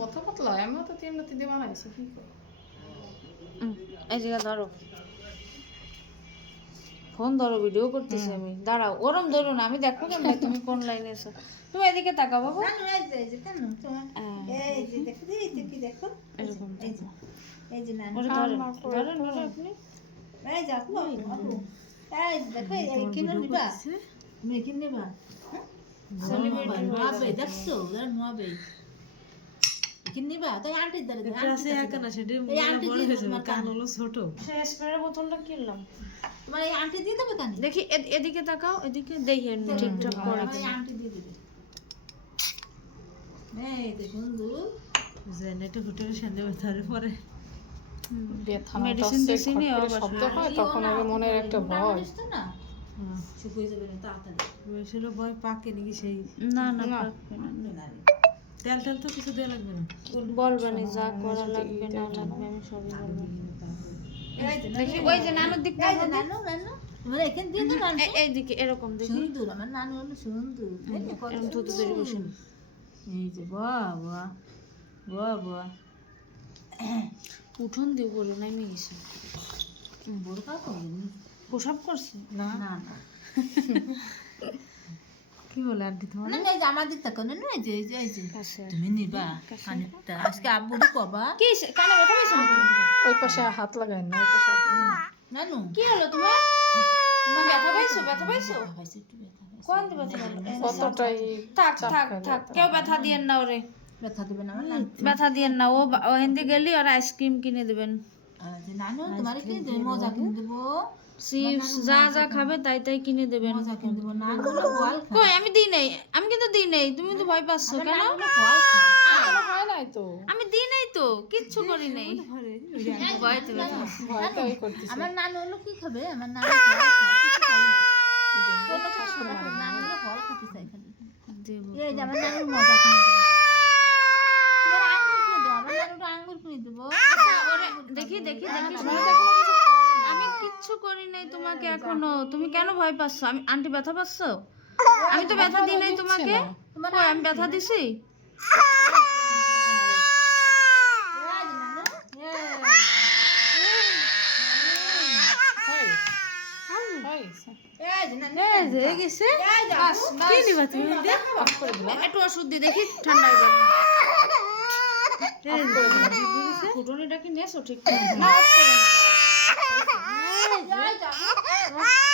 কথা পাতলা আমিও তো এমনিতে দিয়ে বানাইছি কি করে এই জায়গা ধরো ফোন ধরো ভিডিও করতেছি আমি দাঁড়াও ওরম ধরো না আমি দেখো কেমন তুমি কোন লাইনে আছো তুমি এদিকে তাকাও বাবু এরকম ধরেন আপনি বোতলটা কিনলাম দেখি এদিকে তাকাও এদিকে দেখেন ঠিকঠাক করে মেডিসিন দিছি নি শব্দ হয় তখন আগে মনের একটা ভয় ভয় পাকে নাকি সেই না তেল তেল তো কিছু দেওয়া লাগবে না বলবেন যা করা লাগবে না লাগবে আমি সবই বলবো দেখি ওই যে নানুর দিকটা এইদিকে এরকম দেখি আমার নানু হলো সুন্দর এরকম থুতু বেরিয়ে বসেন এই যে বাবা বাবা উঠোন দিয়ে উপরে নামে গেছে বোরকা করেনি প্রসাব করছে না না না কি বলে আন্টি তোমার না এই যে আমার দিক তাকানো না এই যে এই যে কাছে তুমি নিবা খানিকটা আজকে আব্বুরে কবা কি কানে ব্যথা পাইছো ওই পাশে হাত লাগায় না ওই পাশে নানু কি হলো তোমার ব্যথা পাইছো হয়েছে একটু ব্যথা হয়েছে। কোন দিবে কতটাই থাক কেউ ব্যথা দিয়েন না ওরে ব্যথা দেবে না আমার নানু ব্যথা দিয়েন না ও হিন্দি গেলি আর আইসক্রিম কিনে দেবেন যে নানু তোমার কি দেব মজা কিনে দেবো চিপস যা খাবে তাই কিনে দেবেন মজা কিনে দেবো নানু হলো বল কই আমি দিই নাই আমি কিন্তু দিই নাই তুমি তো ভয় পাচ্ছো কেন ফল খায় এখনো হয় নাই তো আমি দিই নাই তো কিচ্ছু করি নাই ভয়তে ব্যথা ভয়টা ওই করতেছি আমার নানু হলো কি খাবে আমার নানু ফল খায় কিছু খায় না কোনো শাশুড়ি আমার নানু হলো ফল খেতে চাই খালি দেব এই যে আমার নানুর মজা কিনে দেবো তোমার আঙ্গুর কিনে দেবো আমার নানুটা আঙ্গুর কিনে দেবো ওরে দেখি আমি কিচ্ছু করি নাই তোমাকে এখনো তুমি কেন ভয় পাচ্ছো আমি আন্টি ব্যথা পাচ্ছো আমি তো ব্যথা দিই নাই তোমাকে কই আমি ব্যথা দিছি একটু ওষুধ দিয়ে দেখি ঠান্ডা হয়ে যাবে ফুটনিটা কি নেছো ঠিক